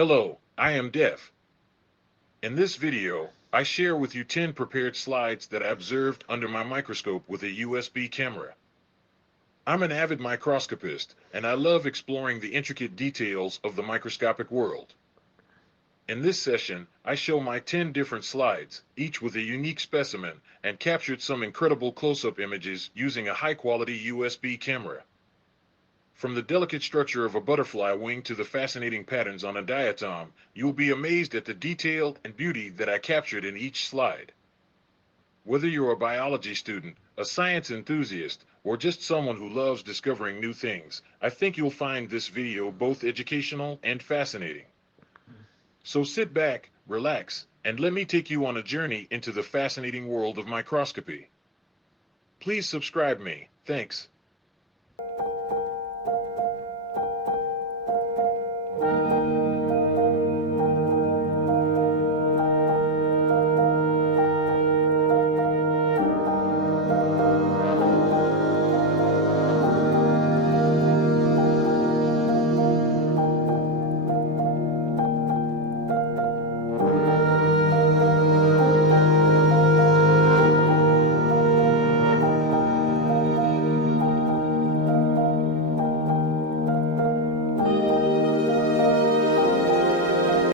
Hello, I am Def. In this video, I share with you 10 prepared slides that I observed under my microscope with a USB camera. I'm an avid microscopist, and I love exploring the intricate details of the microscopic world. In this session, I show my 10 different slides, each with a unique specimen, and captured some incredible close-up images using a high-quality USB camera. From the delicate structure of a butterfly wing to the fascinating patterns on a diatom, you'll be amazed at the detail and beauty that I captured in each slide. Whether you're a biology student, a science enthusiast, or just someone who loves discovering new things, I think you'll find this video both educational and fascinating. So sit back, relax, and let me take you on a journey into the fascinating world of microscopy. Please subscribe me. Thanks.